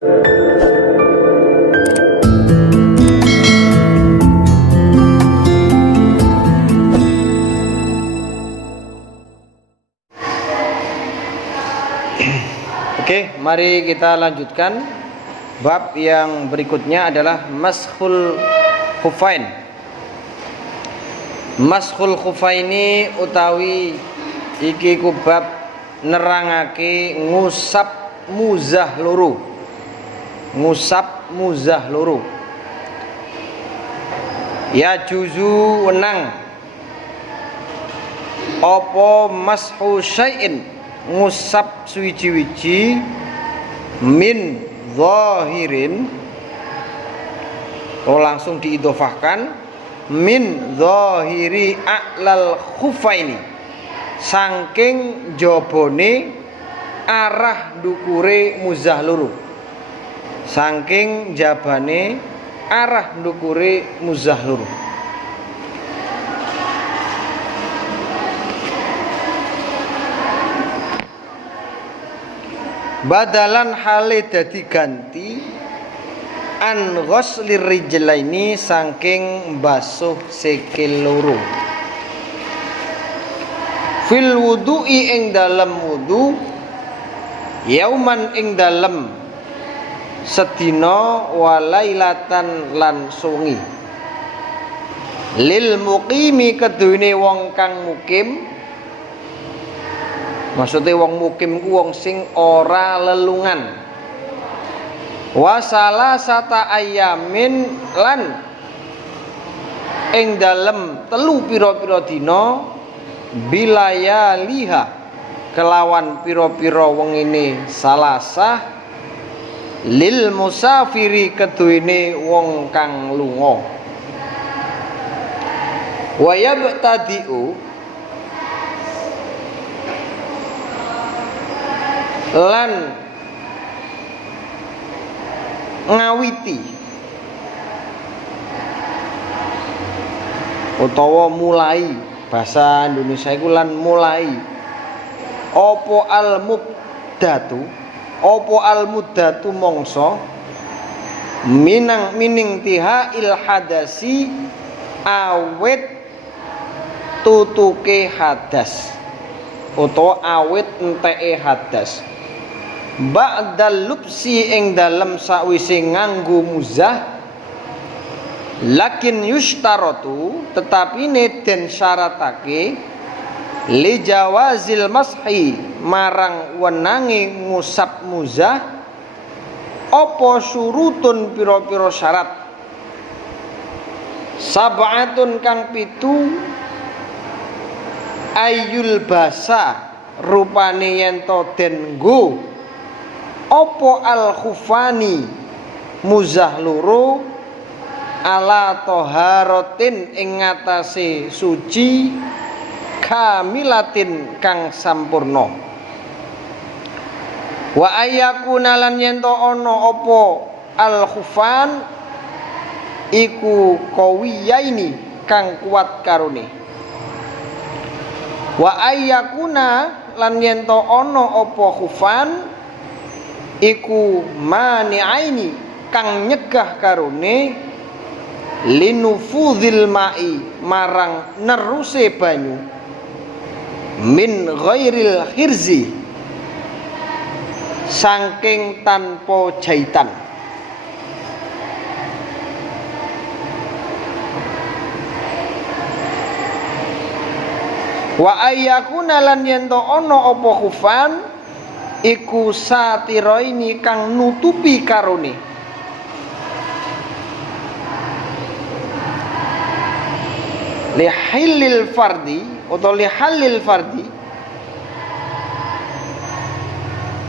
Oke, mari kita lanjutkan. Bab yang berikutnya adalah mashul khufain. Mashul khufaini utawi iki ku bab nerangake ngusap muzah loro. Ngusap muzah loro. Ya juzu wenang apa mashu syai'in ngusap suwiji-wiji min zahirin atau langsung diidhofahkan min zahiri a'lal khufaini saking jabane arah ndukure muzah loro, saking jabane arah ndukure muzah loro. Badalan hale dadi ganti an ghuslir rijlaini saking basuh sikil loro. Fil wudu'i ing dalem wudu yauman ing dalem sedina walailatan lan sungi. Lil muqimi keduwene wong kang mukim. Maksudnya wong mukim ku wong sing ora lelungan. Wa salasata ayamin lan ing dalem telu pira-pira dina bilayaliha kelawan pira-pira wengine salasah lil musafiri keduwene wong kang lunga. Wa yabtadi'u lan ngawiti utawa mulai, bahasa Indonesia iku lan mulai opo al muddatu mongso mining tiha il hadasi awet tutuke hadas utawa awet enteke hadas. Ba'dal lubsi ing dalem sakwise nganggo muzah lakin yushtaratu tetapine den syaratake li jawazil mashi marang wenange ngusap muzah apa surutun pira-pira syarat sab'atun kang pitu ayul basa rupane yen to den nggo opo al khufani muzah loro ala toharotin ing ngatasé suci kamilatin kang sampurna. Wa ayakuna lan yen to ana apa al khufan iku qawiyaini kang kuat karone. Wa ayakuna lan yen to ana apa khufan iku mani'aini kang nyegah karone linufudhil ma'i marang neruse banyu min ghairil khirzi saking tanpa jahitan. Wa ayyakuna lan yen to ana apa khufan iku satiraini kang nutupi karone lihallil fardi atau lihallil fardi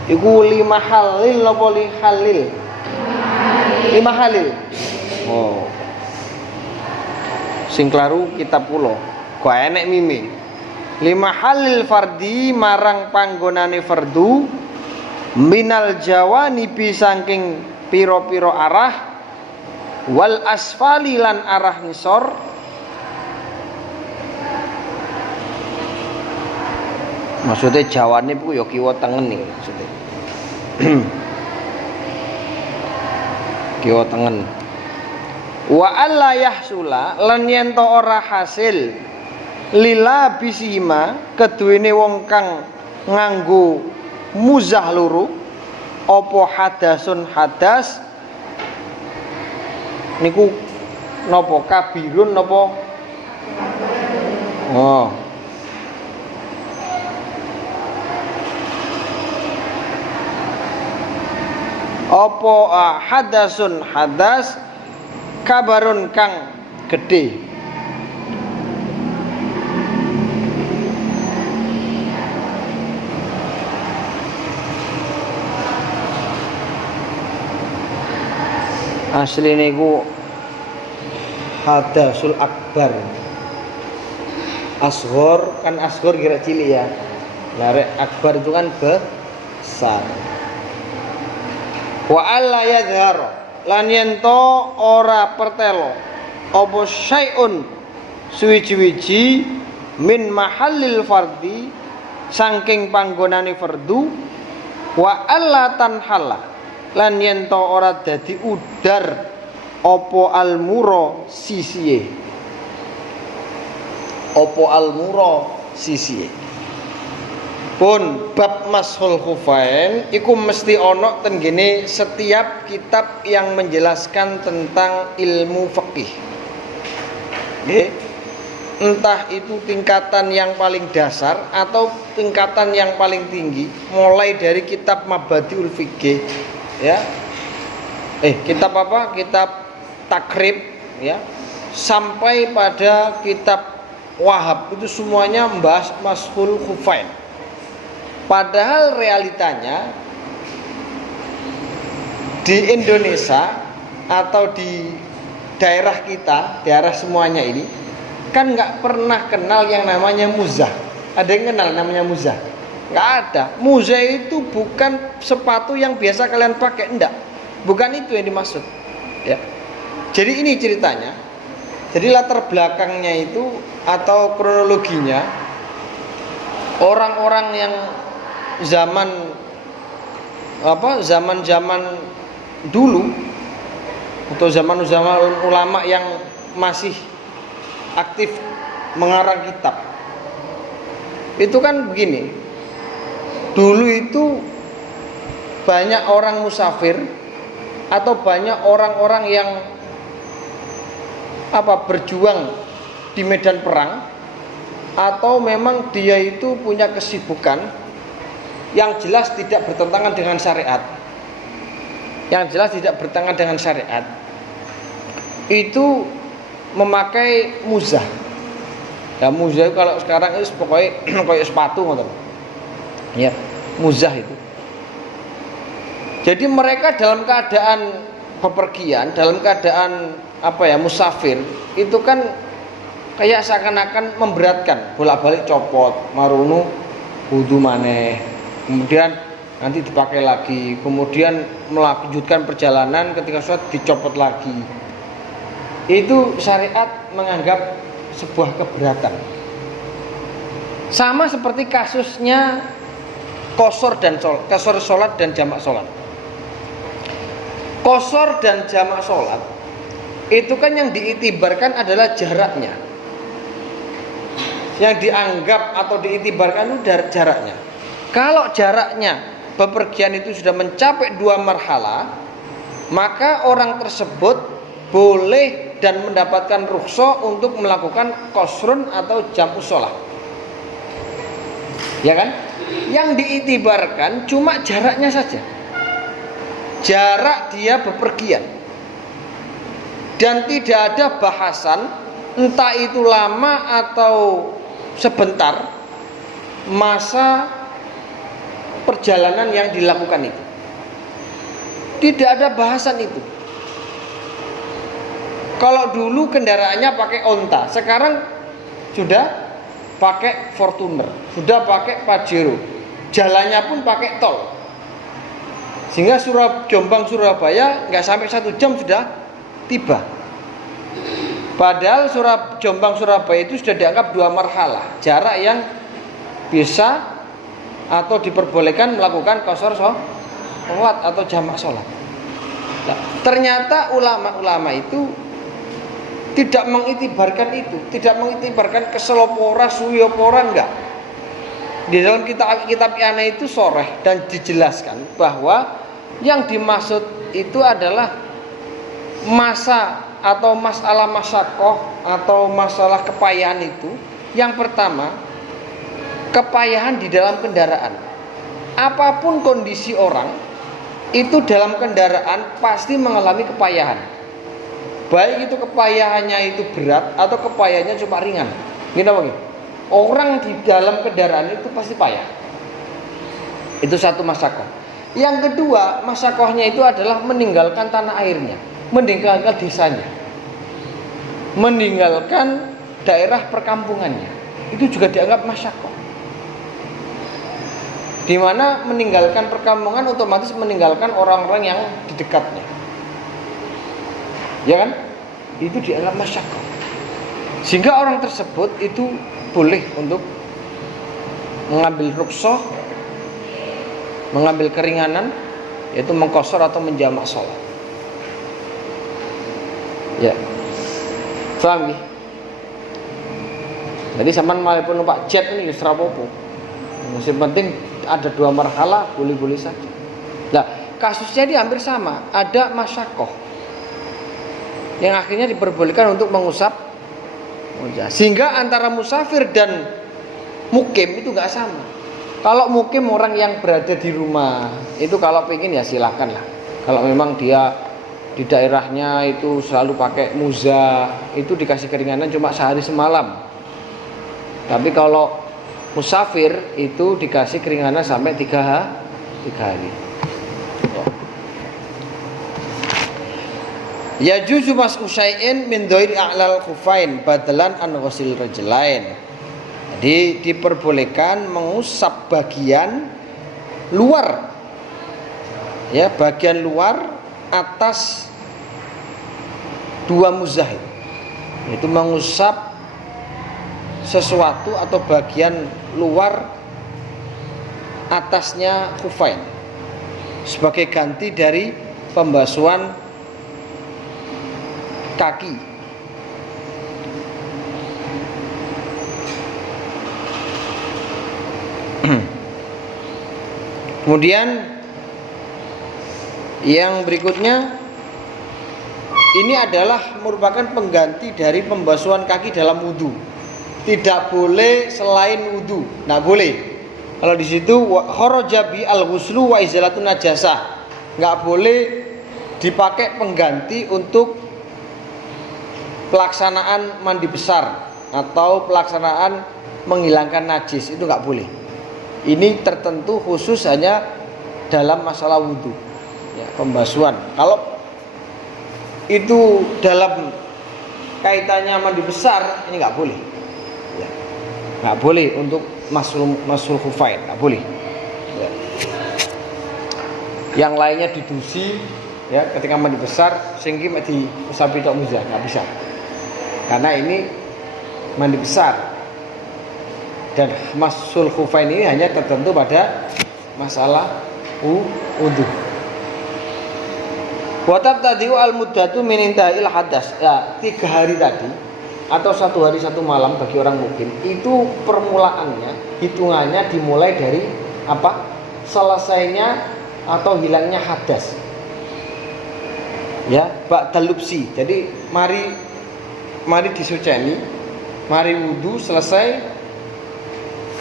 iku lima halil apa lihalil lima halil. Oh sing klaru kitab kula kok enek mime lima halil fardi marang panggonane fardu minal jawani bi saking piro-piro arah wal asfali lan arah nisor maksudnya jawane ku ya kiwa tengen iki maksudnya kiwa tengen. Wa alla yahsula lan yen to ora hasil lila bisima keduwene wong kang nganggo muzah loro apa hadasun hadas niku napa kabirun napa apa hadasun hadas kabarun kang gedhe. Asli niku hadasul akbar. Asghor kan asghor kira cilik ya. Larek akbar itu kan besar. Wa alla yadhhar lan yen to ora pertelo apa syai'un suwi-wiji min mahallil fardhi saking panggonane fardu wa alla tanhala lan yen to ora dadi udar apa almuro sisiye pun bab mashul khufain iku mesti ana tenggene setiap kitab yang menjelaskan tentang ilmu fikih. Nggih. Entah itu tingkatan yang paling dasar atau tingkatan yang paling tinggi, mulai dari kitab Mabadiul Fiqih ya. Kitab apa? Kitab Takrib ya. Sampai pada kitab Wahab itu semuanya membahas mashul khufain. Padahal realitanya di Indonesia atau di daerah kita, daerah semuanya ini kan nggak pernah kenal yang namanya muzah. Ada yang kenal namanya muzah? Nggak ada. Muzah itu bukan sepatu yang biasa kalian pakai, enggak. Bukan itu yang dimaksud. Ya. Jadi ini ceritanya. Jadi latar belakangnya itu atau kronologinya orang-orang yang zaman dulu atau zaman ulama yang masih aktif mengarang kitab itu kan begini, dulu itu banyak orang musafir atau banyak orang-orang yang berjuang di medan perang atau memang dia itu punya kesibukan yang jelas tidak bertentangan dengan syariat, itu memakai muzah. Ya muzah itu kalau sekarang itu pokoknya kayak sepatu ngoten. Ya, muzah itu. Jadi mereka dalam keadaan bepergian, dalam keadaan musafir, itu kan kayak seakan-akan memberatkan, bolak-balik copot, marunu wudu maneh. Kemudian nanti dipakai lagi, kemudian melanjutkan perjalanan ketika sholat dicopot lagi. Itu syariat menganggap sebuah keberatan. Sama seperti kasusnya qashar sholat dan jamak sholat. Qashar dan jamak sholat itu kan yang diitibarkan adalah jaraknya. Yang dianggap atau diitibarkan itu jaraknya. Kalau jaraknya bepergian itu sudah mencapai 2 marhalah, maka orang tersebut boleh dan mendapatkan rukhsah untuk melakukan qasrun atau jam'us shalah. Ya kan? Yang diitibarkan cuma jaraknya saja. Jarak dia bepergian. Dan tidak ada bahasan entah itu lama atau sebentar masa perjalanan yang dilakukan itu. Tidak ada bahasan itu. Kalau dulu kendaraannya pakai onta, sekarang sudah pakai Fortuner, sudah pakai Pajero, jalannya pun pakai tol. Sehingga Jombang Surabaya nggak sampai 1 jam sudah tiba. Padahal Jombang Surabaya itu sudah dianggap 2 marhalah, jarak yang bisa atau diperbolehkan melakukan qashar sholat atau jamak sholat. Nah, ternyata ulama-ulama itu tidak mengitibarkan itu, tidak mengitibarkan keselopora, suyopora, enggak. Di dalam kitab I'ana itu soreh dan dijelaskan bahwa yang dimaksud itu adalah masa atau masalah masyakoh atau masalah kepayahan itu. Yang pertama, kepayahan di dalam kendaraan. Apapun kondisi orang itu dalam kendaraan pasti mengalami kepayahan. Baik itu kepayahannya itu berat atau kepayahannya cuma ringan. Gini apa gini? Orang di dalam kendaraan itu pasti payah. Itu satu masyakoh. Yang kedua, masyakohnya itu adalah meninggalkan tanah airnya, meninggalkan desanya, meninggalkan daerah perkampungannya. Itu juga dianggap masyakoh. Di mana meninggalkan perkampungan otomatis meninggalkan orang-orang yang di dekatnya. Ya kan? Itu dianggap masyakoh. Sehingga orang tersebut itu boleh untuk mengambil rukhsah, mengambil keringanan, yaitu mengqashar atau menjamak sholat. Ya, paham ya? Jadi sampean malepun numpak jet ini wis ora apa-apa. Yang penting ada dua marhalah, boleh-boleh saja. Nah, kasusnya ini hampir sama. Ada masyakoh yang akhirnya diperbolehkan untuk mengusap wajah. Sehingga antara musafir dan mukim itu nggak sama. Kalau mukim orang yang berada di rumah itu kalau pengen ya silahkan lah. Kalau memang dia di daerahnya itu selalu pakai muza, itu dikasih keringanan cuma sehari semalam. Tapi kalau musafir itu dikasih keringanan sampai 3 hari. Ya juzu mas'u syai'in min dhairi a'lal khufain badalan an ghusil rajlain. Jadi diperbolehkan mengusap bagian luar, ya, bagian luar atas dua muzahid, yaitu mengusap sesuatu atau bagian luar atasnya khufain sebagai ganti dari pembasuhan kaki. Kemudian yang berikutnya ini adalah merupakan pengganti dari pembasuhan kaki dalam wudu. Tidak boleh selain wudu. Nah, boleh. Kalau di situ kharaja bi al-ghuslu wa izalatun najasah. Enggak boleh dipakai pengganti untuk pelaksanaan mandi besar atau pelaksanaan menghilangkan najis, itu enggak boleh. Ini tertentu khusus hanya dalam masalah wudu, ya, pembasuhan. Kalau itu dalam kaitannya mandi besar, ini enggak boleh. Ya, enggak boleh untuk masul khufain, enggak boleh. Ya. Yang lainnya didusi, ya, ketika mandi besar, sehingga di usapi tok muzah, enggak bisa. Karena ini mandi besar dan masul khufain ini hanya tertentu pada masalah wudu. Watab tadiu al muddatu min intahil hadas. Ya, 3 hari tadi atau 1 hari 1 malam bagi orang mukim itu permulaannya, hitungannya dimulai dari apa? Selesainya atau hilangnya hadas. Ya, ba'dal lubsi. Jadi mari disuceni, mari wudu selesai,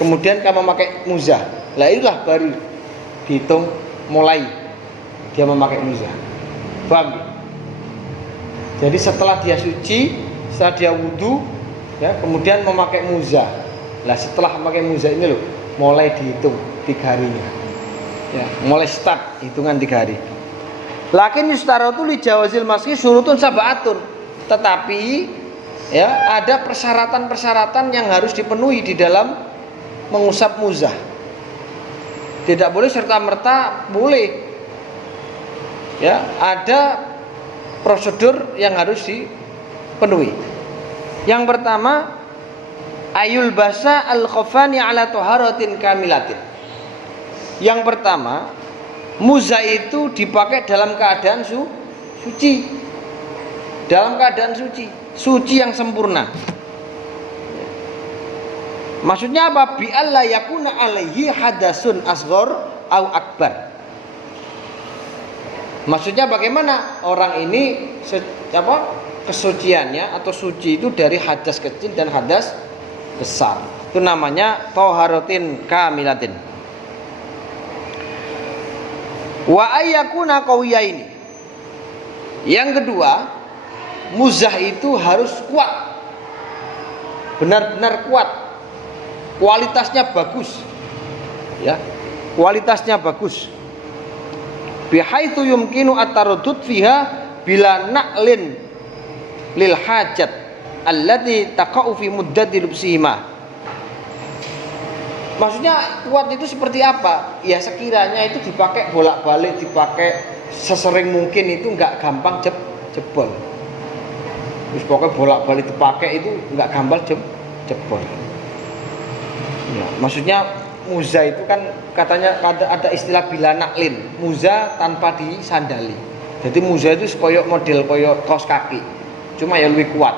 kemudian kamu memakai muzah. Lah itulah baru dihitung mulai dia memakai muzah. Paham? Jadi setelah dia suci, setelah dia wudu, ya, kemudian memakai muzah. Lah setelah memakai muzah ini loh, mulai dihitung 3 harinya. Ya, mulai start hitungan 3 hari. Lakin yustaratu li jawazil maski syurutun sab'atun. Tetapi ya, ada persyaratan-persyaratan yang harus dipenuhi di dalam mengusap muzah. Tidak boleh serta-merta boleh. Ya, ada prosedur yang harus dipenuhi. Yang pertama, ayul basa al-khufani ala taharatin kamilatin. Yang pertama, muzah itu dipakai dalam keadaan suci, dalam keadaan suci, suci yang sempurna. Maksudnya apa? Bi alla yakuna alaihi hadasun asghar au akbar. Maksudnya bagaimana orang ini kesuciannya atau suci itu dari hadas kecil dan hadas besar. Itu namanya thaharatin kamilatin. Wa ayyakuna qawiyaini. Yang kedua, muzah itu harus kuat. Benar-benar kuat. Kualitasnya bagus. Ya, kualitasnya bagus. Bihaitsu yumkinu at-taraddud fiha bila na'lin lil hajat allati taqa'u fi muddati lubsihima. Maksudnya kuat itu seperti apa? Ya sekiranya itu dipakai bolak-balik, dipakai sesering mungkin, itu enggak gampang jebol. Terus pokoknya bolak-balik dipakai itu enggak gampang jebol. Ya, maksudnya muza itu kan katanya ada istilah bila naklin, muza tanpa disandali. Jadi muza itu koyok model koyok kaos kaki, cuma ya lebih kuat.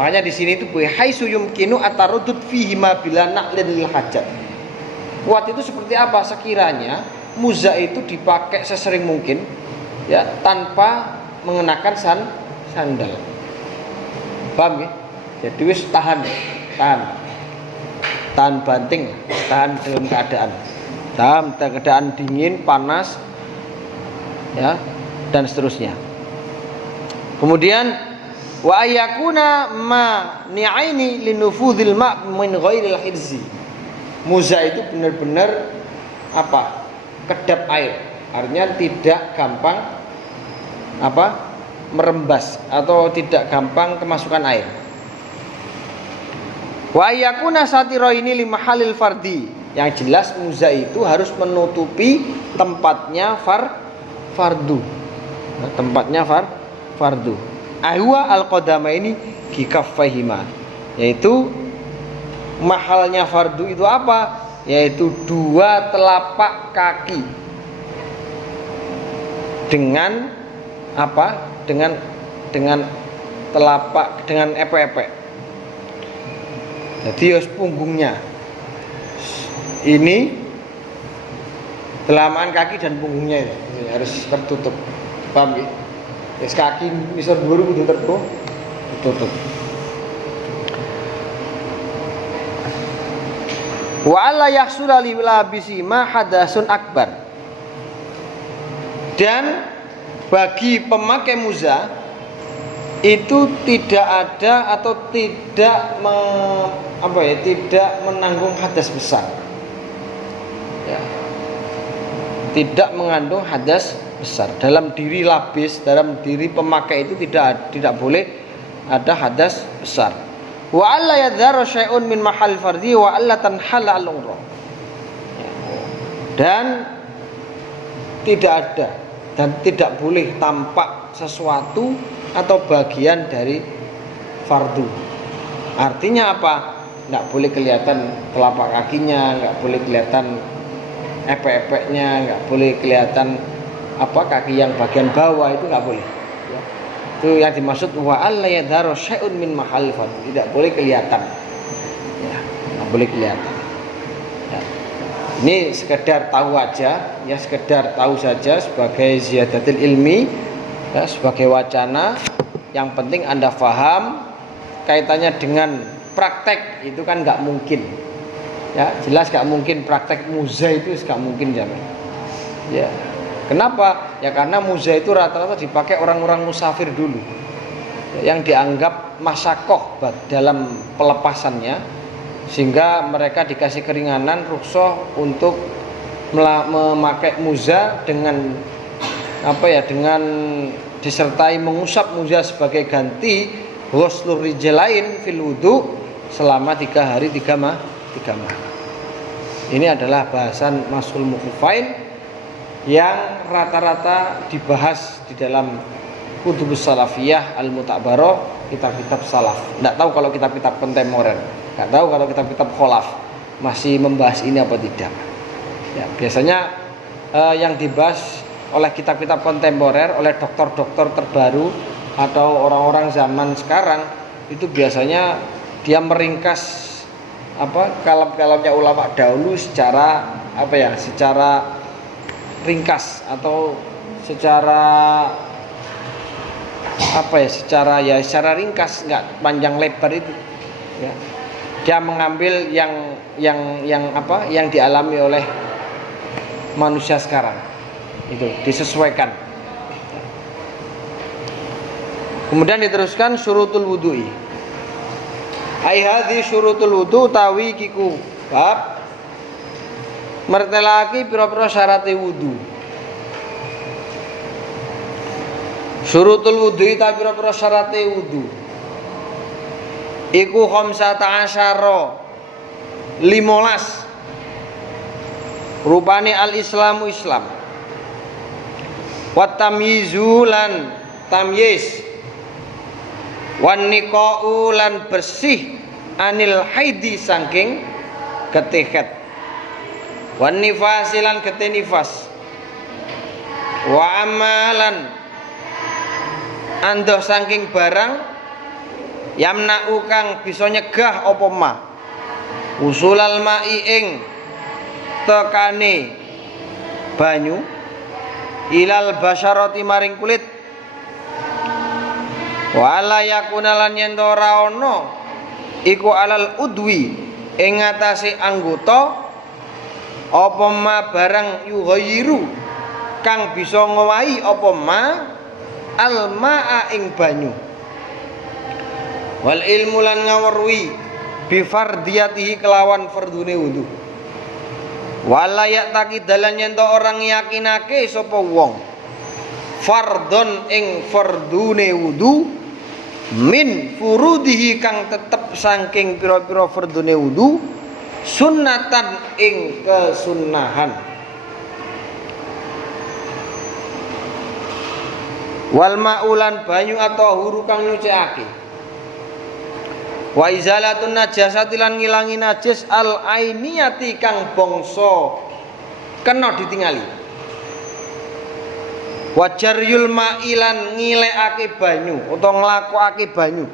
Makanya di sini itu haitsu yumkinu at-taraddud fihi ma bila naklin lil hajat. Kuat itu seperti apa? Sekiranya muza itu dipakai sesering mungkin, ya, tanpa mengenakan sandal. Paham ya? Jadi wis tahan banting, tahan dalam keadaan dingin, panas, ya, dan seterusnya. Kemudian wa ayakuna ma ni'aini linufudhil ma' min ghairil hirzi. Muza itu benar-benar apa? Kedap air. Artinya tidak gampang merembas atau tidak gampang kemasukan air. Wa yakuna satira ini li mahallil fardi. Yang jelas muza itu harus menutupi tempatnya fardu. Tempatnya fardu. Ahwa al-qadama ini kikaffahima. Yaitu mahalnya fardu itu apa? Yaitu dua telapak kaki. Dengan apa? Dengan telapak, dengan epek-epek. Jadi punggungnya ini, telamaan kaki dan punggungnya ini harus tertutup. Paham ya? Kaki misal buru kudu tertutup. Wa alla yahsula li labisi ma hadasun akbar. Dan bagi pemakai muza itu tidak ada atau tidak tidak menanggung hadas besar, ya. Tidak mengandung hadas besar dalam diri labis, dalam diri pemakai itu tidak boleh ada hadas besar. Wa alla yadharu syai'un min mahal fardhi wa alla tanhala al-umrah. Dan tidak ada dan tidak boleh tampak sesuatu atau bagian dari fardu. Artinya apa? Nggak boleh kelihatan telapak kakinya, nggak boleh kelihatan epek-epeknya, nggak boleh kelihatan kaki yang bagian bawah, itu nggak boleh. Ya. Itu yang dimaksud wa alla yadharu syai'un min mahal fardu. Tidak boleh kelihatan. Ya, nggak boleh kelihatan. Ya. Ini sekedar tahu aja, ya, sekedar tahu saja sebagai ziyadatul ilmi. Ya, sebagai wacana. Yang penting Anda paham kaitannya dengan praktek itu kan nggak mungkin, ya, jelas nggak mungkin praktek muza itu nggak mungkin jamin. Ya, kenapa? Ya karena muza itu rata-rata dipakai orang-orang musafir dulu, yang dianggap masyakoh dalam pelepasannya, sehingga mereka dikasih keringanan rukhsah untuk memakai muza dengan dengan disertai mengusap muza sebagai ganti ghuslur rijlain fil wudu selama 3 hari 3 malam. Ini adalah bahasan mashul mukhfain yang rata-rata dibahas di dalam kutubus salafiyah al-mu'tabarah, kitab-kitab salaf. Enggak tahu kalau kitab-kitab kontemporer, enggak tahu kalau kitab-kitab kholaf masih membahas ini apa tidak. Ya, biasanya yang dibahas oleh kitab-kitab kontemporer, oleh dokter-dokter terbaru atau orang-orang zaman sekarang, itu biasanya dia meringkas kalam-kalamnya ulama dahulu secara secara ringkas atau secara secara ringkas, nggak panjang lebar itu ya. Dia mengambil yang dialami oleh manusia sekarang, itu disesuaikan. Kemudian diteruskan syurutul wudu'i. Ai hadhi syurutul wudu tawi kiku bab mertelaki pira-pira syarat wudu. Syurutul wudu ta pira-pira syarat wudu. Iku khamsata asyara 15. Rupane al-islamu Islam. Wat tamyizu lan tamyiz. Wan niqa'u lan bersih anil haidi saking ketiket. Wan nifasi lan gete nifas. Wa amalan andoh saking barang yamna'u kang bisa nyegah apa ma. Usulal ma'i ing tekane banyu ilal basyarati maring kulit. Wala yakuna lan yen ora ana iku alal udwi ing ngatasé anggota apa ma barang yughayyiru kang bisa ngowahi apa ma al ma'a ing banyu. Wal ilmu lan ngawerwi bi fardiyatihi kelawan fardune wudu. Wala yaktaki dalan yen orang yakinake sapa wong fardhon ing fardune wudu min furudihi kang tetep saking pira-pira fardune wudu sunnatan ing kesunnahan. Wal ma'ulan banyu atau huru kang nyucikake. Wa izalatun najasati lan ngilangi najis al ainiyati kang bangsa kena ditingali. Wajaryul ma'ilan ngilekake banyu utawa nglakokake banyu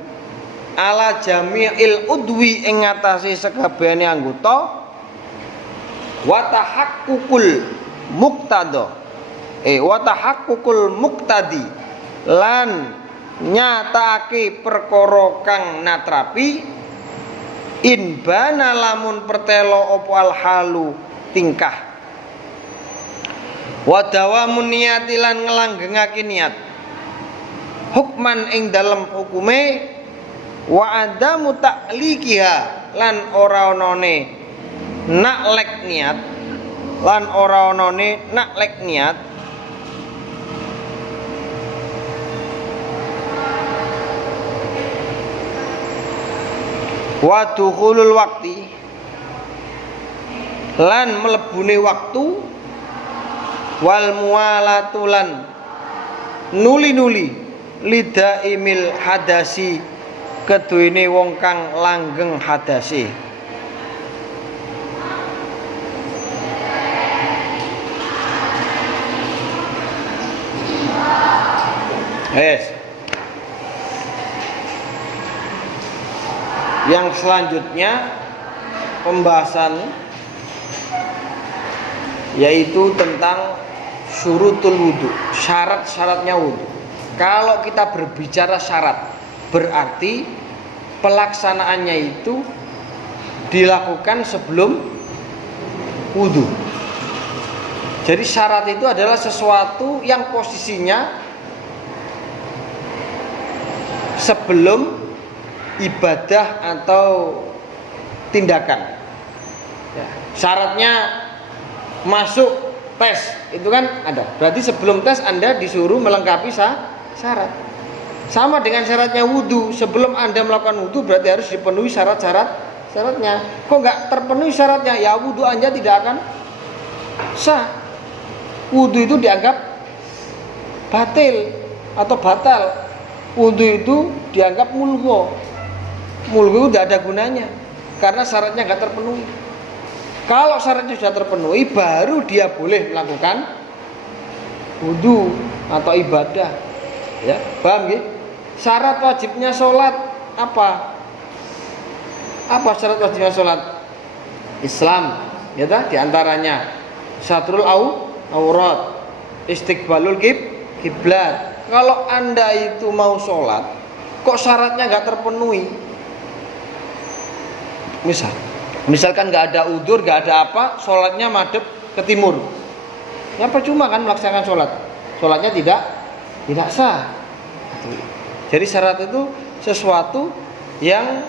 ala jami'il udwi ing ngatasé sekabehane anggota wa tahaqqul muqtada wa tahaqqul muqtadi lan nyatakake perkara kang natrapi in bana lamun pertelo apa al halu tingkah. Wa dawamun niyati lan nglanggengake niat hukman ing dalem hukume wa adamu ta'liqiha lan ora onone naklek niat lan ora onone naklek niat wa dukhulul waqti lan mlebune waktu wal mualatulan nuli-nuli lidaimil hadasi keduwene wong kang langgeng hadase. Yang selanjutnya pembahasan yaitu tentang syurutul wudu, syarat-syaratnya wudu. Kalau kita berbicara syarat, berarti pelaksanaannya itu dilakukan sebelum wudu. Jadi syarat itu adalah sesuatu yang posisinya sebelum ibadah atau tindakan. Syaratnya masuk tes itu kan ada. Berarti sebelum tes Anda disuruh melengkapi syarat. Sama dengan syaratnya wudu. Sebelum Anda melakukan wudu berarti harus dipenuhi syaratnya. Kok nggak terpenuhi syaratnya? Ya wudu Anda tidak akan sah. Wudu itu dianggap batil atau batal. Wudu itu dianggap mulgho. Mulgho tidak ada gunanya karena syaratnya nggak terpenuhi. Kalau syaratnya sudah terpenuhi, baru dia boleh melakukan wudu atau ibadah. Ya, paham nggih? Syarat wajibnya sholat apa? Apa syarat wajibnya sholat? Islam, ya ta? Di antaranya satrul aurat, istiqbalul kiblat. Kalau Anda itu mau sholat, kok syaratnya nggak terpenuhi? Misalkan nggak ada udzur, nggak ada apa, sholatnya madhep ke timur. Ya percuma kan melaksanakan sholat. Sholatnya tidak sah. Jadi syarat itu sesuatu yang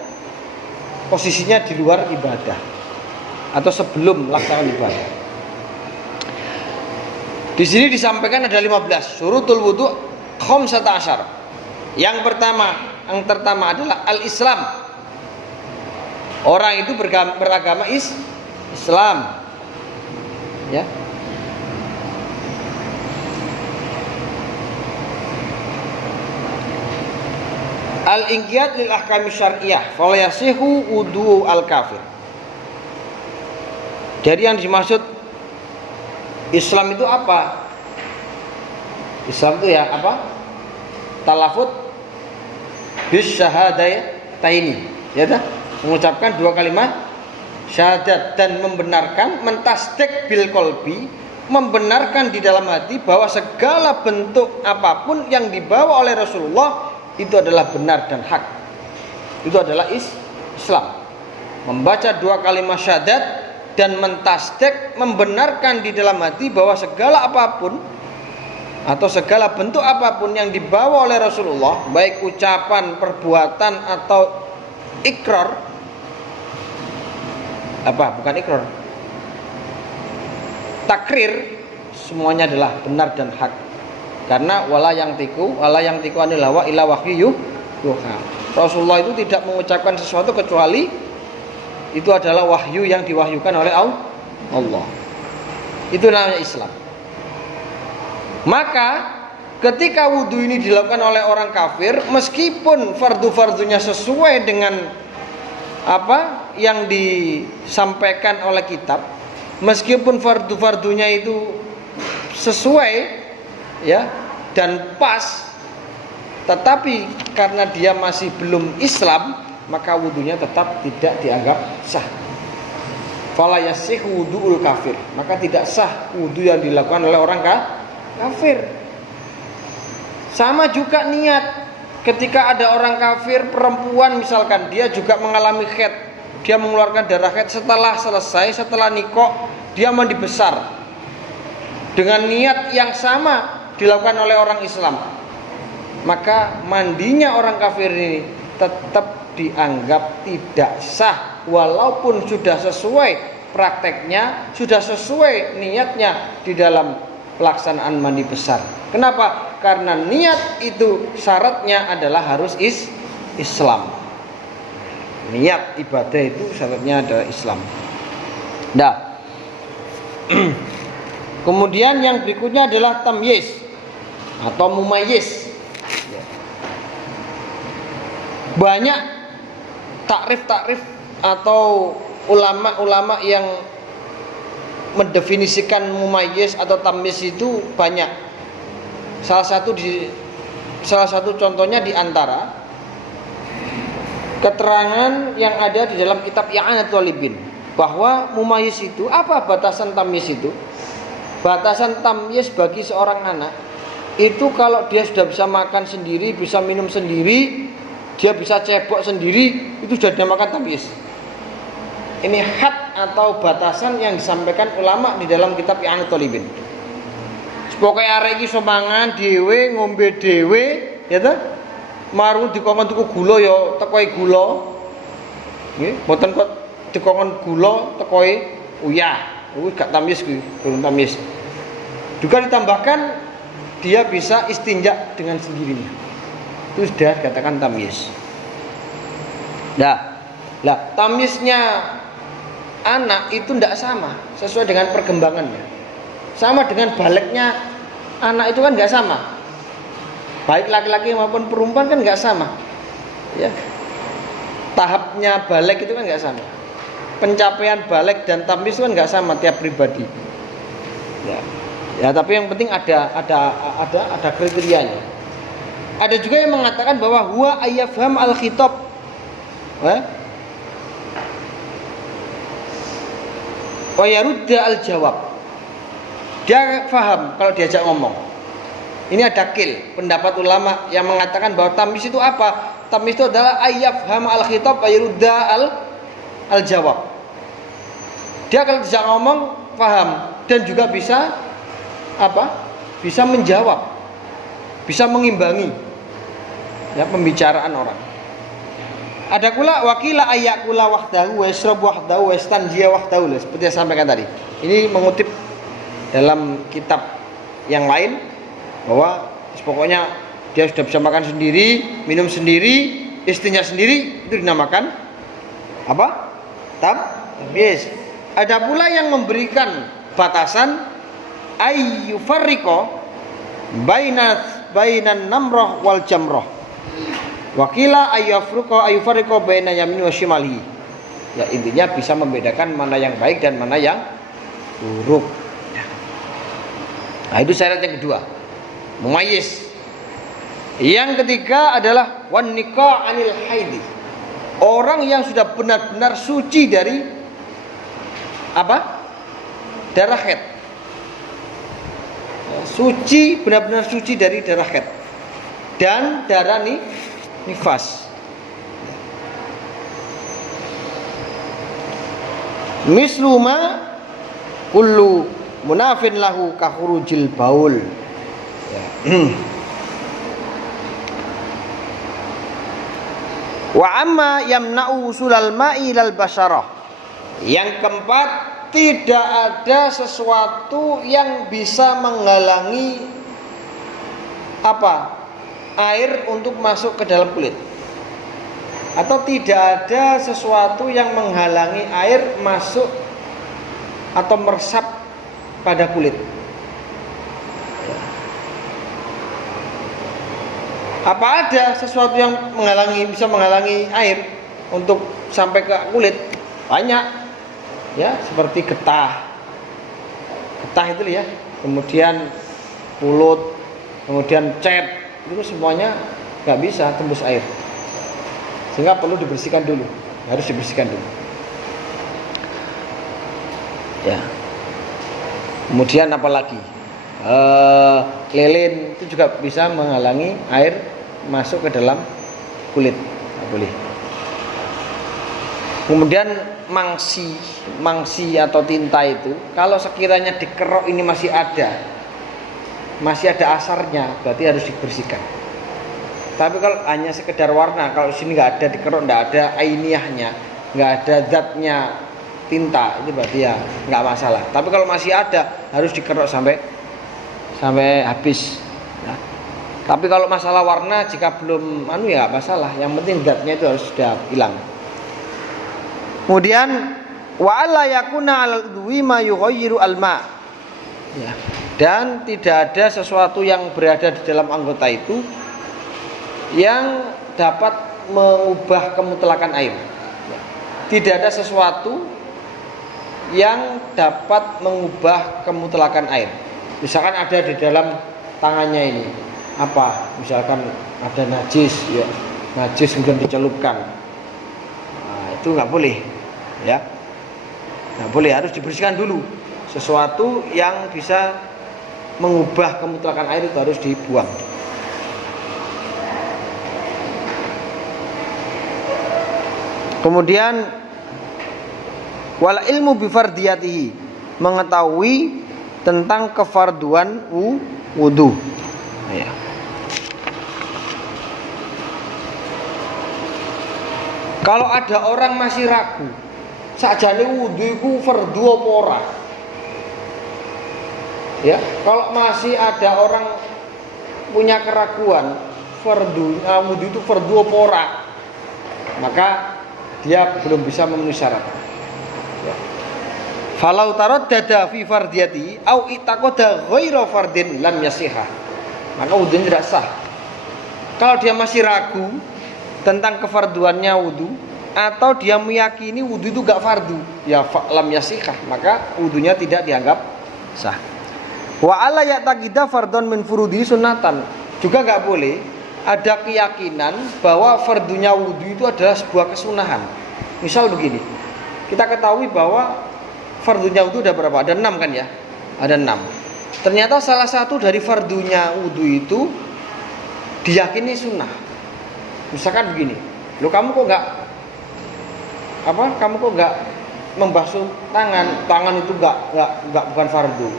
posisinya di luar ibadah atau sebelum melaksanakan ibadah. Di sini disampaikan ada 15 syurutul wudu khamsata asyar. Yang pertama adalah al-Islam. Orang itu beragama Islam. Ya. Al-inqiyad lil ahkam syar'iyyah fala yasihu wudu al-kafir. Jadi yang dimaksud Islam itu apa? Islam itu ya apa? Talafut bis syahadataini, ya dah? Mengucapkan dua kalimat syahadat dan membenarkan, mentasdik bil qalbi, membenarkan di dalam hati bahwa segala bentuk apapun yang dibawa oleh Rasulullah itu adalah benar dan hak. Itu adalah Islam. Membaca dua kalimat syahadat dan mentasdik, membenarkan di dalam hati bahwa segala apapun atau segala bentuk apapun yang dibawa oleh Rasulullah, baik ucapan, perbuatan atau ikrar, bukan ikrar, takrir, semuanya adalah benar dan hak. Karena wala yang tiku adalah wa ila wahyu yuha. Rasulullah itu tidak mengucapkan sesuatu kecuali itu adalah wahyu yang diwahyukan oleh Allah. Itu namanya Islam. Maka ketika wudhu ini dilakukan oleh orang kafir, meskipun fardu-fardunya sesuai dengan apa yang disampaikan oleh kitab, meskipun fardu-fardunya itu sesuai ya dan pas, tetapi karena dia masih belum Islam, maka wudhunya tetap tidak dianggap sah. Fala yasih wudu'ul kafir, maka tidak sah wudhu yang dilakukan oleh orang kafir. Sama juga niat. Ketika ada orang kafir perempuan misalkan, dia juga mengalami haid, dia mengeluarkan darah haid, setelah nikah dia mandi besar dengan niat yang sama dilakukan oleh orang Islam, maka mandinya orang kafir ini tetap dianggap tidak sah, walaupun sudah sesuai prakteknya, sudah sesuai niatnya di dalam pelaksanaan mandi besar. Kenapa? Karena niat itu syaratnya adalah harus Islam. Niat ibadah itu syaratnya adalah Islam. Nah, kemudian yang berikutnya adalah tamyiz atau mumayyiz. Banyak takrif atau ulama-ulama yang mendefinisikan mumayyiz atau tamyiz itu banyak. Salah satu contohnya di antara keterangan yang ada di dalam kitab I'anatul Talibin, bahwa mumayyiz itu apa, batasan tamyiz itu? Batasan tamyiz bagi seorang anak itu kalau dia sudah bisa makan sendiri, bisa minum sendiri, dia bisa cebok sendiri, itu sudah dinamakan tamyiz. Ini had atau batasan yang disampaikan ulama di dalam kitab I'anatul Talibin. Pokoknya arek iki iso mangan dhewe, ngombe dhewe, ya ta? Marung dikongkon tuku gula ya tekoe gula. Nggih, mboten kok dikongkon gula tekoe uyah. Kuwi gak tamyiz kuwi, belum tamyiz. Juga ditambahkan dia bisa istinja dengan sendirinya. Itu sudah dikatakan tamyiz. Nah, tamyiznya anak itu tidak sama sesuai dengan perkembangannya. Sama dengan baliknya anak itu kan nggak sama. Baik laki-laki maupun perempuan kan nggak sama. Ya. Tahapnya balik itu kan nggak sama. Pencapaian balik dan tamyiz itu kan nggak sama tiap pribadi. Ya. Ya, tapi yang penting ada kriterianya. Ada juga yang mengatakan bahwa huwa ayyafham al-khitab. Wa yarudda al-jawab. Dia faham kalau diajak ngomong. Ini ada pendapat ulama yang mengatakan bahwa tamyiz itu apa? Tamyiz itu adalah ayyafham al-khitab wa yarudda al-jawab. Dia kalau diajak ngomong paham dan juga bisa bisa menjawab, bisa mengimbangi ya pembicaraan orang. Ada pula wakila ayakula wahdahu wa yashrab wahdahu wa yastanjiya wahdahu, seperti yang saya sampaikan tadi. Ini mengutip dalam kitab yang lain bahwa pokoknya dia sudah bisa makan sendiri, minum sendiri, istrinya sendiri, itu dinamakan apa? Tamyiz. Ada pula yang memberikan batasan ayyufarriqo bainan namroh wal jamroh. Wakila ayyufarriqo baina yamin wa shimali. Ya, intinya bisa membedakan mana yang baik dan mana yang buruk. Nah, itu syarat yang kedua, mumayyiz. Yang ketiga adalah wan nikah anil haidi. Orang yang sudah benar-benar suci dari darah haid. Suci, benar-benar suci dari darah haid dan darah nifas. Misluma kullu munafin lahu kahurujil baul. Wa amma yamna'u usulal ma'i lal basyarah. Yang keempat, tidak ada sesuatu yang bisa menghalangi air untuk masuk ke dalam kulit. Atau tidak ada sesuatu yang menghalangi air masuk atau meresap pada kulit. Apa ada sesuatu yang bisa menghalangi air untuk sampai ke kulit? Banyak. Ya, seperti getah itu ya, kemudian pulut, kemudian cat, itu semuanya nggak bisa tembus air, sehingga perlu dibersihkan dulu, harus dibersihkan dulu. Ya, kemudian apalagi lilin itu juga bisa menghalangi air masuk ke dalam kulit, nggak boleh. Kemudian mangsi atau tinta itu kalau sekiranya dikerok ini masih ada asarnya, berarti harus dibersihkan. Tapi kalau hanya sekedar warna, kalau sini nggak ada dikerok, nggak ada ainiyahnya, nggak ada zatnya tinta, itu berarti ya nggak masalah. Tapi kalau masih ada, harus dikerok sampai habis. Nah, tapi kalau masalah warna, jika belum ya masalah. Yang penting zatnya itu harus sudah hilang. Kemudian wa alla yakuna 'alal udwi ma yughayyiru al-ma. Ya. Dan tidak ada sesuatu yang berada di dalam anggota itu yang dapat mengubah kemutlakan air. Tidak ada sesuatu yang dapat mengubah kemutlakan air. Misalkan ada di dalam tangannya ini misalkan ada najis, ya, najis kemudian dicelupkan. Nah, itu nggak boleh. Ya, nggak boleh, harus dibersihkan dulu. Sesuatu yang bisa mengubah kemutlakan air itu harus dibuang. Kemudian wal ilmu bifardiyatihi, mengetahui tentang kefarduan wudu. Ya. Kalau ada orang masih ragu, sakjane wudu iku fardhu apa ora? Ya, kalau masih ada orang punya keraguan wudu itu fardhu apa ora, maka dia belum bisa memenuhi syarat. Ya. Falau taraddada fi fardiyati au itaqada ghaira fardin lam yasihah, maka wudunya tidak sah. Kalau dia masih ragu tentang kefarduannya wudu, atau dia meyakini wudu itu gak fardu, ya lam yasihah, maka wudunya tidak dianggap sah. Wa alla ya'taqida fardhon min furudi sunatan. Juga nggak boleh ada keyakinan bahwa fardunya wudu itu adalah sebuah kesunahan. Misal begini, kita ketahui bahwa fardunya wudu ada berapa? Ada 6 kan ya? Ada 6. Ternyata salah satu dari fardunya wudu itu diyakini sunnah. Misalkan begini, lo kamu kok nggak membasuh tangan itu nggak bukan fardu,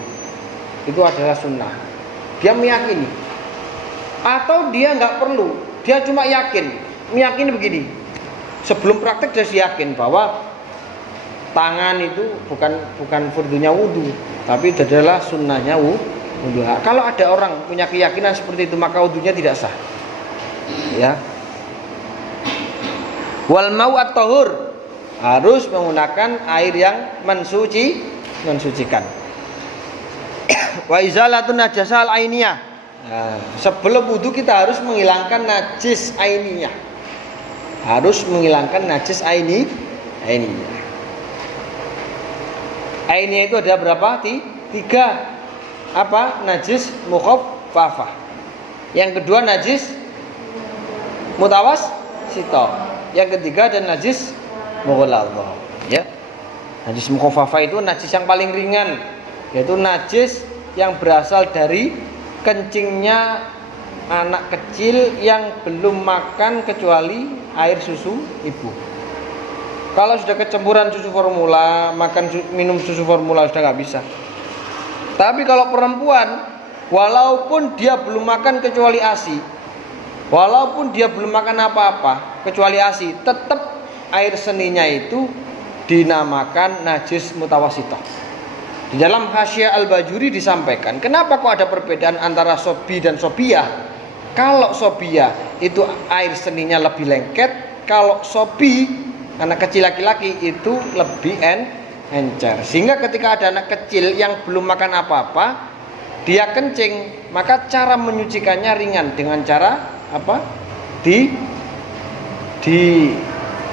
itu adalah sunnah. Dia meyakini, atau dia nggak perlu, dia cuma meyakini begini. Sebelum praktek dia yakin bahwa tangan itu bukan fardunya wudu, tapi itu adalah sunnahnya wudu. Kalau ada orang punya keyakinan seperti itu, maka wudunya tidak sah. Ya. Wal mau at-tahur, harus menggunakan air yang mensucikan. Wa izalatun najasal ainiyah. Nah, sebelum wudu kita harus menghilangkan najis ainiyah. Harus menghilangkan najis ainiyah. Ainiyah itu ada berapa? 3. Apa? Najis mukhaffafah. Yang kedua najis mutawassithah. Yang ketiga dan najis mughalladhah. Ya. Najis mukhaffafah itu najis yang paling ringan, yaitu najis yang berasal dari kencingnya anak kecil yang belum makan kecuali air susu ibu. Kalau sudah kecemburan susu formula, minum susu formula sudah nggak bisa. Tapi kalau perempuan, walaupun dia belum makan kecuali ASI, walaupun dia belum makan apa-apa kecuali ASI, tetap air seninya itu dinamakan najis mutawassithah. Di dalam Hasyiah Al-Bajuri disampaikan, kenapa kok ada perbedaan antara sobi dan sobiyah? Kalau sobiyah itu air seninya lebih lengket, kalau sobi anak kecil laki-laki itu lebih encer. Sehingga ketika ada anak kecil yang belum makan apa-apa, dia kencing, maka cara menyucikannya ringan dengan cara apa? Di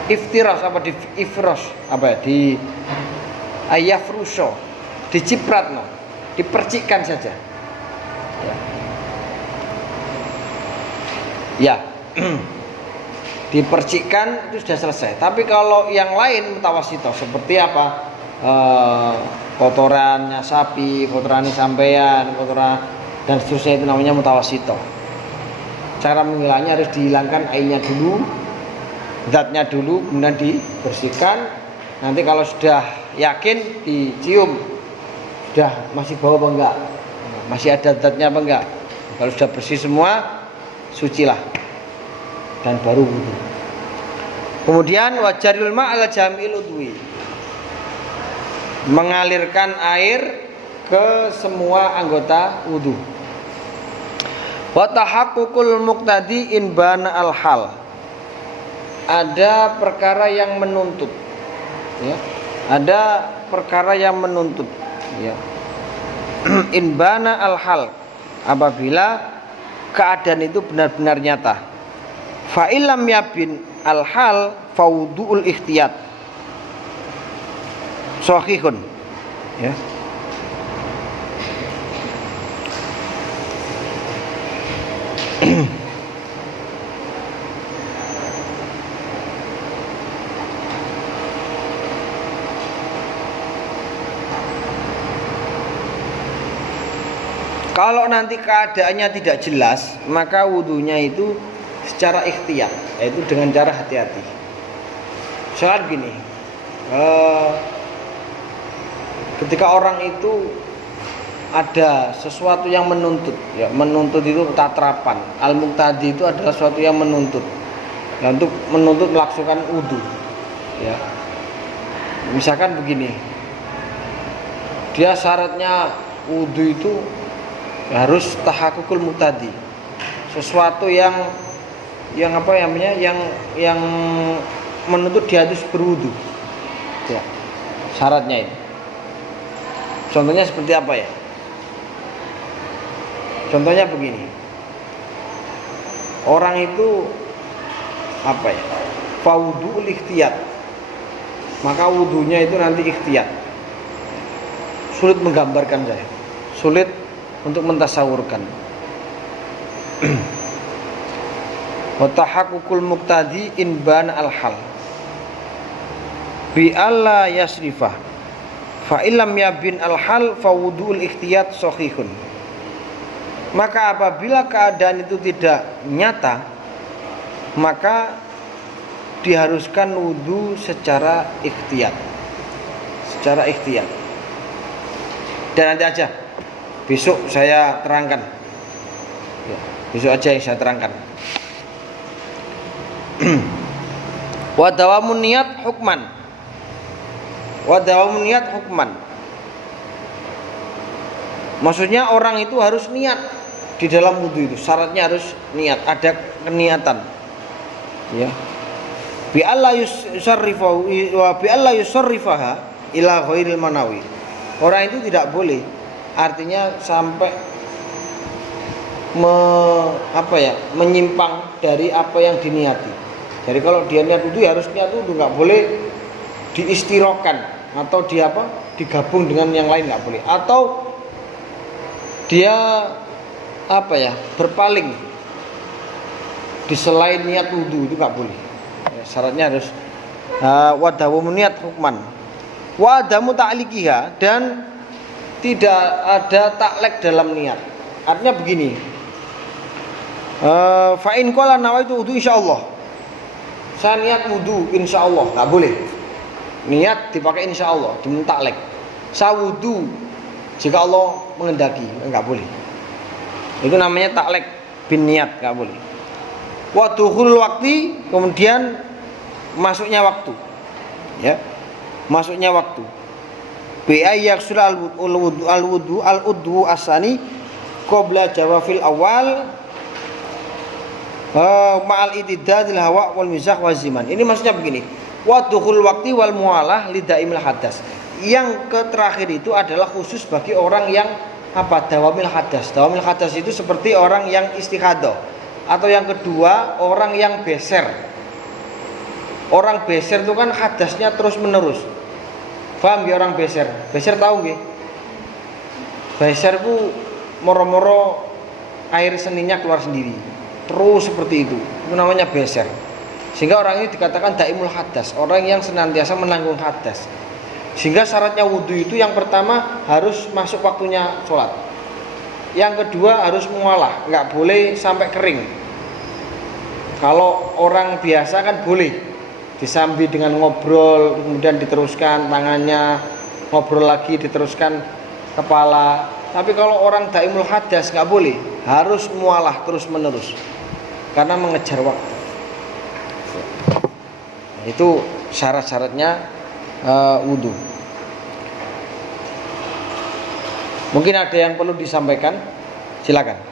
iftiras apa di ifros apa ya? Di ayafruso, dicipratno, dipercikkan saja. Ya. Dipercikkan itu sudah selesai. Tapi kalau yang lain mutawassithah seperti apa? Kotorannya sapi, kotorannya sampean, kotoran dan seterusnya, itu namanya mutawassithah. Cara menghilangnya harus dihilangkan airnya dulu, zatnya dulu, kemudian dibersihkan. Nanti kalau sudah yakin dicium, sudah masih bau apa enggak, masih ada zatnya apa enggak. Kalau sudah bersih semua, sucilah dan baru wudu. Kemudian wajarul ma' ala jamil udwi, mengalirkan air ke semua anggota wudu. Wa tahaqqul muqtadi in bana al hal, ada perkara yang menuntut, ya. Ada perkara yang menuntut, ya. In bana al hal, apabila keadaan itu benar-benar nyata. Fa illam yabin al hal fawdu'ul ikhtiyat sahihun, ya. Kalau nanti keadaannya tidak jelas, maka wudunya itu secara ikhtiyat, yaitu dengan cara hati-hati. Soal gini, ketika orang itu ada sesuatu yang menuntut, ya, menuntut itu tatrapan. Al-muqtadi itu adalah sesuatu yang menuntut, ya, untuk menuntut melaksanakan wudu, ya. Misalkan begini, dia syaratnya wudu itu harus tahakkukul muqtadi, sesuatu yang apa namanya, yang menuntut dia harus berwudu, ya, syaratnya itu. Contohnya seperti apa ya? Contohnya begini, orang itu apa ya, fawdu'ul ikhtiyat, maka wudunya itu nanti ikhtiyat. Sulit menggambarkan saya, sulit untuk mentasawurkan. Wa tahaqqul muqtadi in ban al-hal bi alla yasrifah fa illam yabin al-hal fa wudu'ul ikhtiyat sahihun. Maka apabila keadaan itu tidak nyata, maka diharuskan wudu secara ikhtiyat. Secara ikhtiyat. Dan nanti aja besok saya terangkan. Ya, besok aja yang saya terangkan. Wa dawamun niyat hukman. Wa dawamun niyat hukman. Maksudnya orang itu harus niat di dalam wudu itu. Syaratnya harus niat, ada keniatan. Ya. Bi alla yusarrifahu wa bi alla yusarrifaha ila ghairil manawi. Orang itu tidak boleh, artinya sampai menyimpang dari apa yang diniati. Jadi kalau dia niat wudu harus niat wudu, nggak boleh diistirokan atau digabung dengan yang lain, nggak boleh. Atau dia berpaling di selain niat wudu, itu nggak boleh. Ya, syaratnya harus wadawu niat hukman. Wa adamu ta'liqiha, dan tidak ada taklek dalam niat. Artinya begini, fa in qala nawaitu wudu insyaallah, saya niat wudu insyaallah, nggak boleh. Niat dipakai insyaallah, dimentaklek. Saya wudu jika Allah mengendaki, nggak boleh. Itu namanya taklek bin niat, nggak boleh. Wa dukhulul waqti, kemudian masuknya waktu. Ya. Masuknya waktu. Bi ayyaksul al-wudu al-udhu asani qabla jawafil awal ma'al itidadil hawa wal mizah wal ziman. Ini maksudnya begini. Wa dukhul waqti wal mualah lidaimil hadas. Yang terakhir itu adalah khusus bagi orang yang dawamil hadas. Dawamil hadas itu seperti orang yang istighadah, atau yang kedua orang yang beser. Orang beser itu kan hadasnya terus menerus. Paham ya orang beser? Beser tahu nggih? Beser itu moro-moro air seninya keluar sendiri. Terus seperti itu. Itu namanya beser. Sehingga orang ini dikatakan daimul hadas, orang yang senantiasa menanggung hadas. Sehingga syaratnya wudu itu yang pertama harus masuk waktunya sholat. Yang kedua harus mualah, nggak boleh sampai kering. Kalau orang biasa kan boleh disambi dengan ngobrol, kemudian diteruskan tangannya, ngobrol lagi, diteruskan kepala. Tapi kalau orang daimul hadas nggak boleh, harus mualah terus menerus, karena mengejar waktu. Itu syarat-syaratnya wudu. Mungkin ada yang perlu disampaikan, silakan.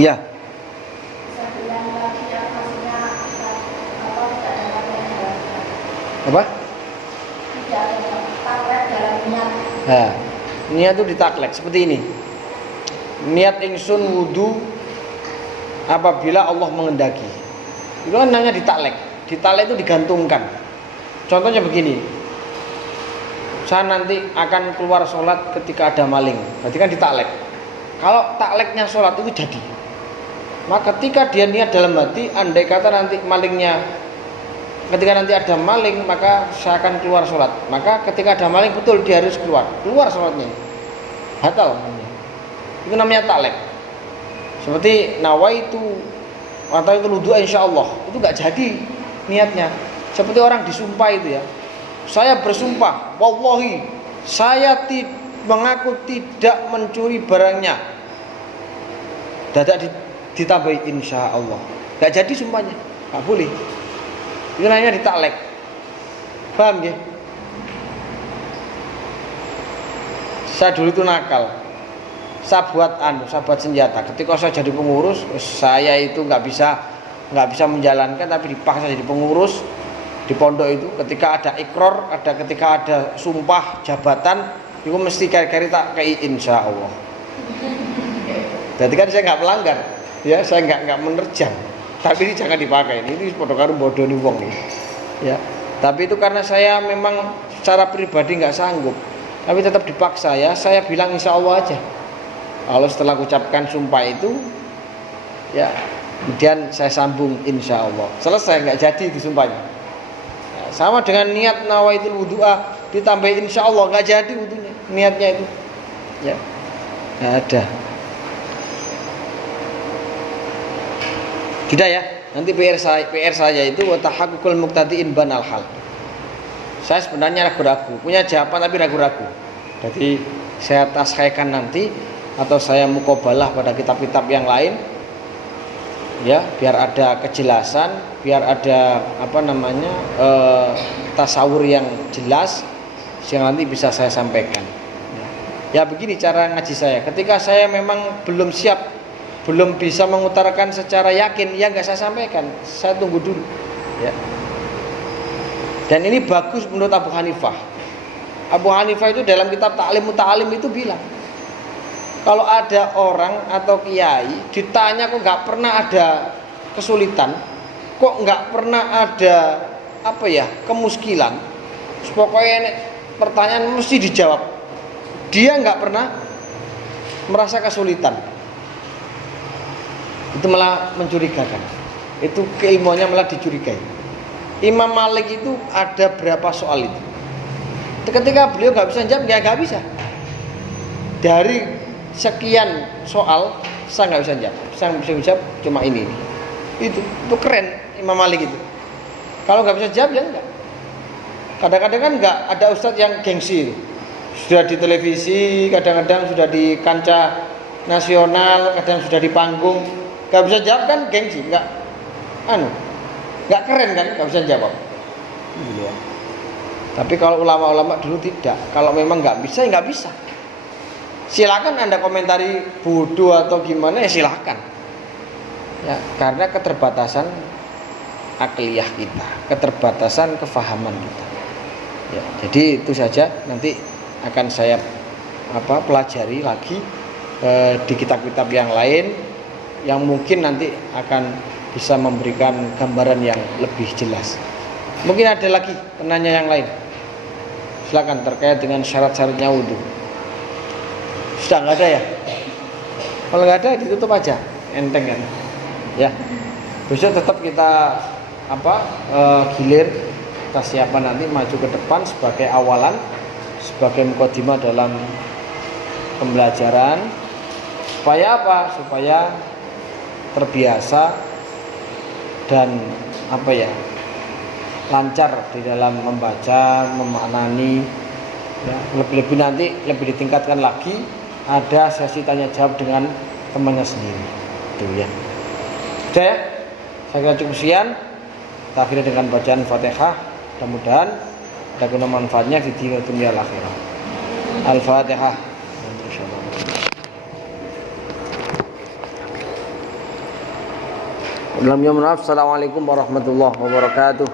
Iya. Apa? Nah, niat itu ditaklek seperti ini. Niat ingsun wudu apabila Allah mengendaki. Itu kan namanya ditaklek. Ditaklek itu digantungkan. Contohnya begini. Saya nanti akan keluar sholat ketika ada maling. Berarti kan ditaklek. Kalau takleknya sholat itu jadi. Maka ketika dia niat dalam hati, andai kata nanti malingnya, ketika nanti ada maling, maka saya akan keluar sholat. Maka ketika ada maling, betul dia harus keluar sholatnya. Batal. Itu namanya taklek. Seperti nawaitu atau itu wudu insyaallah, itu nggak jadi niatnya. Seperti orang disumpah itu ya. Saya bersumpah, wallahi saya mengaku tidak mencuri barangnya, dadak ditambahi insya Allah, nggak jadi sumpahnya, nggak boleh. Itu namanya ditaklek. Paham ya? Saya dulu itu nakal. Saya buat senjata. Ketika saya jadi pengurus, saya itu nggak bisa menjalankan, tapi dipaksa jadi pengurus di pondok itu. Ketika ada ikror, ketika ada sumpah jabatan, itu mesti kari-kari tak kei insya Allah. Jadi kan saya nggak melanggar, ya saya nggak menerjang. Tapi ini jangan dipakai. Ini podo karo bodoh nih wong nih. Ya. Tapi itu karena saya memang secara pribadi nggak sanggup. Tapi tetap dipaksa ya. Saya bilang insya Allah aja. Kalau setelah ucapkan sumpah itu, ya kemudian saya sambung insya Allah. Selesai, nggak jadi itu sumpahnya. Ya, sama dengan niat nawaitul wudu'a ditambahin insya Allah, nggak jadi wudunya. Niatnya itu, ya nggak ada. Tidak ya. Nanti PR saya itu watahaqqul muqtadiin banal hal. Saya sebenarnya ragu-ragu, punya jawaban tapi ragu-ragu. Jadi saya taskhaikan nanti atau saya muqabalah pada kitab-kitab yang lain, ya biar ada kejelasan, biar ada tasawur yang jelas yang nanti bisa saya sampaikan. Ya begini cara ngaji saya. Ketika saya memang belum siap, belum bisa mengutarakan secara yakin, ya nggak saya sampaikan, saya tunggu dulu, ya. Dan ini bagus menurut Abu Hanifah. Abu Hanifah itu dalam kitab Ta'lim Muta'alim itu bilang, kalau ada orang atau kiai ditanya kok nggak pernah ada kesulitan, kok nggak pernah ada kemuskilan, pokoknya pertanyaan mesti dijawab, dia nggak pernah merasa kesulitan, itu malah mencurigakan, itu keilmuannya malah dicurigai. Imam Malik itu ada berapa soal itu, ketika beliau nggak bisa jawab, nggak bisa. Dari sekian soal saya nggak bisa jawab, saya bisa jawab cuma ini. Itu keren Imam Malik itu. Kalau nggak bisa jawab ya enggak. Kadang-kadang kan nggak ada ustadz yang gengsi itu. Sudah di televisi, kadang-kadang sudah di kancah nasional, kadang sudah di panggung, nggak bisa jawab kan gengsi, nggak keren kan, nggak bisa jawab. Gitu ya. Tapi kalau ulama-ulama dulu tidak, kalau memang nggak bisa ya nggak bisa. Silakan Anda komentari bodoh atau gimana ya silakan. Ya, karena keterbatasan akliyah kita, keterbatasan kefahaman kita. Ya, jadi itu saja, nanti akan saya pelajari lagi di kitab-kitab yang lain yang mungkin nanti akan bisa memberikan gambaran yang lebih jelas. Mungkin ada lagi penanya yang lain. Silakan terkait dengan syarat-syaratnya wudu. Sudah nggak ada ya? Kalau nggak ada ditutup aja, enteng kan? Ya. Besok tetap kita gilir, kita siapkan nanti maju ke depan sebagai awalan, sebagai mukadimah dalam pembelajaran. Supaya apa? Supaya terbiasa dan lancar di dalam membaca, memaknani, ya, lebih nanti lebih ditingkatkan lagi, ada sesi tanya jawab dengan temannya sendiri, itu ya. Sudah ya, saya kira cukup sekian. Kita akhiri dengan bacaan Fatihah, mudah-mudahan ada guna manfaatnya di dunia akhirah. Al-Fatihah. Assalamualaikum warahmatullahi wabarakatuh.